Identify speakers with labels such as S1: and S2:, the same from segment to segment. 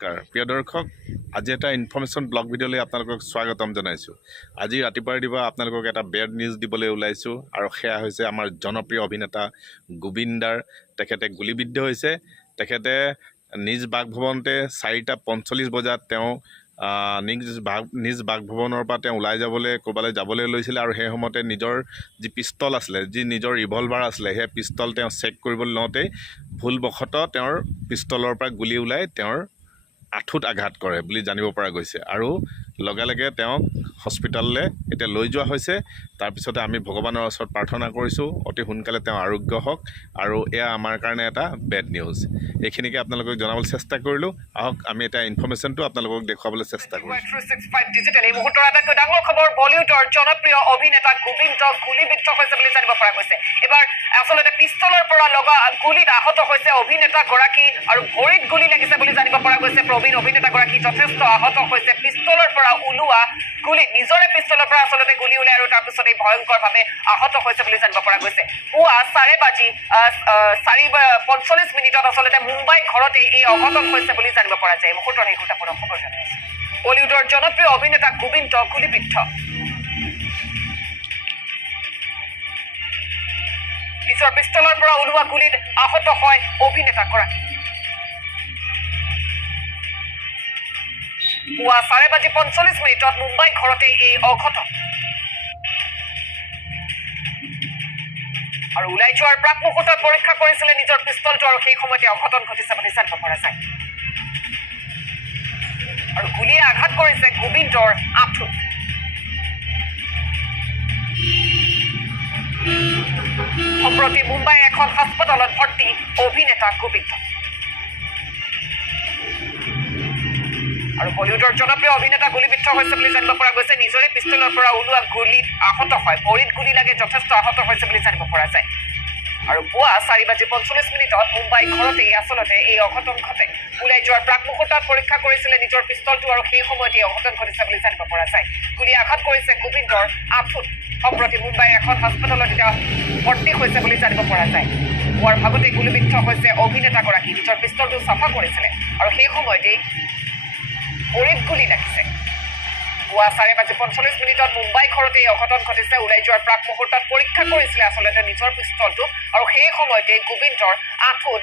S1: নমস্কাৰ। প্ৰিয় দৰ্শক, আজি এটা ইনফৰ্মেশ্যন ব্লগ ভিডিঅ'লৈ আপোনালোকক স্বাগতম জনাইছোঁ। আজি ৰাতিপুৱা ৰাতিপুৱা আপোনালোকক এটা বেড নিউজ দিবলৈ ওলাইছোঁ আৰু সেয়া হৈছে আমাৰ জনপ্ৰিয় অভিনেতা গোবিন্দাৰ তেখেতে গুলীবিদ্ধ হৈছে। তেখেতে নিজ বাসভৱনতে চাৰিটা পঞ্চল্লিছ বজাত তেওঁ নিজ বাস, নিজ বাসভৱনৰ পৰা তেওঁ ওলাই যাবলৈ, ক'ৰবালৈ যাবলৈ লৈছিলে আৰু সেই সময়তে নিজৰ যি পিষ্টল আছিলে, যি নিজৰ ৰিভলভাৰ আছিলে, সেই পিষ্টল তেওঁ চেক কৰিবলৈ লওঁতেই ভুলবশতঃ তেওঁৰ পিষ্টলৰ পৰা গুলী ওলাই তেওঁৰ আঁঠুত আঘাত কৰে বুলি জানিব পৰা গৈছে। আৰু লগে লগে তেওঁক হস্পিটেললৈ এতিয়া লৈ যোৱা হৈছে। তাৰপিছতে আমি ভগৱানৰ ওচৰত প্ৰাৰ্থনা কৰিছোঁ, অতি সোনকালে তেওঁ আৰোগ্য হওক। আৰু এয়া আমাৰ কাৰণে এটা বেড নিউজ এইখিনিকে আপোনালোকক জনাবলৈ চেষ্টা কৰিলোঁ। আহক, আমি এটা ইনফৰ্মেশ্যনটো আপোনালোকক দেখুৱাবলৈ চেষ্টা কৰিছোঁ।
S2: বলিউডৰ জনপ্ৰিয় অভিনেতা গোবিন্দ গুলীবিদ্ধ হৈছে বুলি জানিব পৰা গৈছে। এইবাৰ আচলতে পিষ্টলৰ পৰা লগা গুলীত আহত হৈছে অভিনেতা গৰাকী আৰু ভৰিত গুলী লাগিছে পৰা গৈছে প্ৰবীণ অভিনেতা গৰাকী যথেষ্ট আহত হৈছে। পিষ্টলৰ পৰা ওলোৱা গুলীত নিজৰে পিষ্টলৰ পৰা আচলতে গুলী ওলাই আৰু তাৰপিছত এই ভয়ংকৰভাৱে আহত হৈছে বুলি জানিব পৰা গৈছে। পুৱা চাৰে বাজি চাৰি পঞ্চল্লিছ মিনিটত আচলতে মুম্বাই ঘৰতে এই অঘটন হৈছে বুলি জানিব পৰা যায়। মুহূৰ্তৰ এই গুৰুত্বপূৰ্ণ খবৰ জনাইছে। বলিউডৰ জনপ্ৰিয় অভিনেতা গোবিন্দ গুলীবিদ্ধ। নিজৰ পিষ্টলৰ পৰা ওলোৱা গুলীত আহত হয় অভিনেতাগৰাকী পুৱা চাৰে বাজি পঞ্চল্লিছ মিনিটত মুম্বাই ঘৰতে এই অঘটন। আৰু ওলাই যোৱাৰ প্ৰাক মুহূৰ্তত পৰীক্ষা কৰিছিলে নিজৰ পিষ্টলটো আৰু সেই সময়তে অঘটন ঘটিছে বুলি জানিব পৰা যায়। আৰু গুলীয়ে আঘাত কৰিছে গোবিন্দৰ আঁঠুত সম্প্ৰতি মুম্বাই এখন হাস্পতালত ভৰ্তি অভিনেতা গোবিন্দ। আৰু বলিউডৰ জনপ্ৰিয় অভিনেতা গুলীবিদ্ধ হৈছে বুলি জানিব পৰা গৈছে। নিজৰে পিষ্টলৰ পৰা ওলোৱা গুলীত আহত হয়। ভৰিত গুলী লাগে, যথেষ্ট আহত হৈছে বুলি জানিব পৰা যায়। আৰু পুৱা চাৰি বাজি পঞ্চল্লিছ মিনিটত মুম্বাই ঘৰতেই, আচলতে এই অঘটন ঘটে। ওলাই যোৱাৰ প্ৰাক মুহূৰ্তত পৰীক্ষা কৰিছিলে নিজৰ পিষ্টলটো আৰু সেই সময়তে এই অঘটন ঘটিছে বুলি জানিব পৰা যায়। গুলীয়ে আঘাত কৰিছে গোবিন্দৰ আঁঠুত। সম্প্ৰতি মুম্বাইৰ এখন হাস্পতালত এতিয়া ভৰ্তি হৈছে বুলি জানিব পৰা যায়। পুৱাৰ ভাগতে গুলীবিদ্ধ হৈছে অভিনেতাগৰাকী। নিজৰ পিষ্টলটো চাফা কৰিছিলে। আৰু সেই সময়তেই ভৰিত গুলী লাগিছে। পুৱা চাৰে বাজি পঞ্চল্লিছ মিনিটত মুম্বাই ঘৰতে এই অঘটন ঘটিছে ওলাই যোৱাৰ প্ৰাক মুহূৰ্তত পৰীক্ষা কৰিছিলে আচলতে নিজৰ পিষ্টলটো আৰু সেই সময়তে গোবিন্দৰ আঁঠুত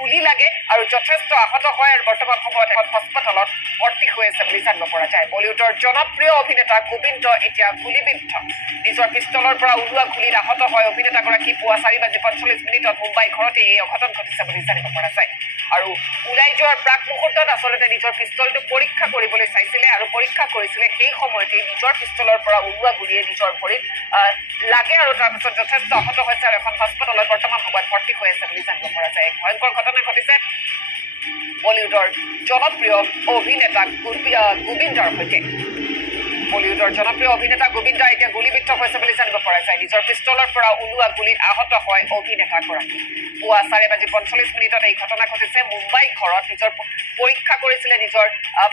S2: গুলী লাগে আৰু যথেষ্ট আহত হয় আৰু বৰ্তমান সময়ত এখন হস্পিটেলত ভৰ্তি হৈ আছে বুলি জানিব পৰা যায়। বলিউডৰ জনপ্ৰিয় অভিনেতা গোবিন্দ এতিয়া গুলীবিদ্ধ নিজৰ পিষ্টলৰ পৰা ওলোৱা গুলীত আহত হয়। অভিনেতাগৰাকী পুৱা চাৰি বাজি পঞ্চল্লিছ মিনিটত মুম্বাই ঘৰতে এই অঘটন ঘটিছে বুলি জানিব পৰা যায়। আৰু ওলাই যোৱাৰ প্ৰাক মুহূৰ্তত আচলতে নিজৰ পিষ্টলটো পৰীক্ষা কৰিবলৈ চাইছিলে আৰু পৰীক্ষা কৰিছিলে সেই সময়তে নিজৰ পিষ্টলৰ পৰা ওলোৱা গুলীয়ে নিজৰ ভৰিত লাগে আৰু তাৰপিছত যথেষ্ট আহত হৈছে আৰু এখন হস্পিটেলত বৰ্তমান সময়ত ভৰ্তি হৈ আছে বুলি জানিব পৰা যায়। এক ভয়ংকৰ ঘটনা ঘটিছে বলিউডৰ জনপ্ৰিয় অভিনেতা গোবিন্দৰ সৈতে। বলিউডৰ জনপ্ৰিয় অভিনেতা গোবিন্দা এতিয়া গুলীবিদ্ধ হৈছে বুলি জানিব পৰা যায়। নিজৰ পিষ্টলৰ পৰা ওলোৱা গুলীত আহত হয় অভিনেতাগৰাকী পুৱা চাৰে বাজি পঞ্চল্লিছ মিনিটত এই ঘটনা ঘটিছে। মুম্বাই ঘৰত নিজৰ পৰীক্ষা কৰিছিলে নিজৰ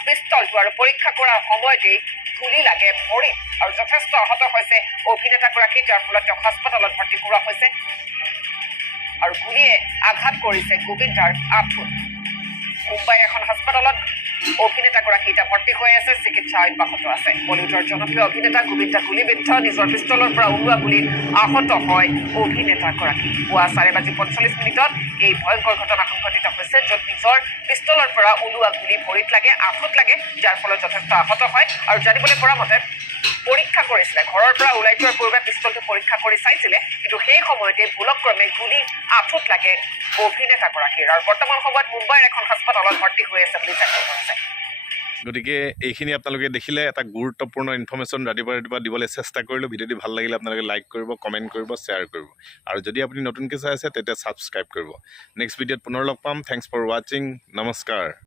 S2: পিষ্টলটো আৰু পৰীক্ষা কৰাৰ সময়তেই গুলী লাগে ভৰিত আৰু যথেষ্ট আহত হৈছে অভিনেতাগৰাকী যাৰ ফলত তেওঁক হাস্পতালত ভৰ্তি কৰোৱা হৈছে। আৰু গুলীয়ে আঘাত কৰিছে গোবিন্দাৰ আঁঠুত। মুম্বাই এখন হাস্পতালত অভিনেতাগৰাকী এতিয়া ভৰ্তি হৈ আছে, চিকিৎসা অব্যাহত আছে। বলিউডৰ জনপ্ৰিয় অভিনেতা গোবিন্দা গুলীবিদ্ধ নিজৰ পিষ্টলৰ পৰা ওলোৱা গুলীত আহত হয় অভিনেতাগৰাকী। পুৱা চাৰে বাজি পঞ্চল্লিছ মিনিটত এই ভয়ংকৰ ঘটনা সংঘটিত হৈছে, য'ত নিজৰ পিষ্টলৰ পৰা ওলোৱা গুলী ভৰিত লাগে, আঁঠুত লাগে, যাৰ ফলত যথেষ্ট আহত হয়। আৰু জানিবলৈ পৰা মতে, পৰীক্ষা কৰিছিলে। ঘৰৰ পৰা ওলাই যোৱাৰ পূৰ্বে পিষ্টলটো পৰীক্ষা কৰি চাইছিলে, কিন্তু সেই সময়তে ভুলক্ৰমে গুলী আঁঠুত লাগে অভিনেতাগৰাকীৰ আৰু বৰ্তমান সময়ত মুম্বাইৰ এখন হাস্পতালত ভৰ্তি হৈ আছে বুলি জানিব পৰা যায়।
S1: গতিকে এইখিনি আপোনালোকে দেখিলে এটা গুৰুত্বপূৰ্ণ ইনফৰ্মেশ্যন ৰাতিপুৱা ৰাতিপুৱা দিবলৈ চেষ্টা কৰিলোঁ। ভিডিঅ'টি ভালো লাগিলে আপোনালোকে লাইক কৰিব কমেণ্ট কৰিব শ্বেয়াৰ কৰিব। আৰু যদি আপুনি নতুনকৈ চাই আছে, তেতিয়া ছাবস্ক্ৰাইব কৰিব। নেক্সট ভিডিঅ'ত পুনৰ লগ পাম। থেংকছ ফৰ ৱাচিং নমস্কাৰ।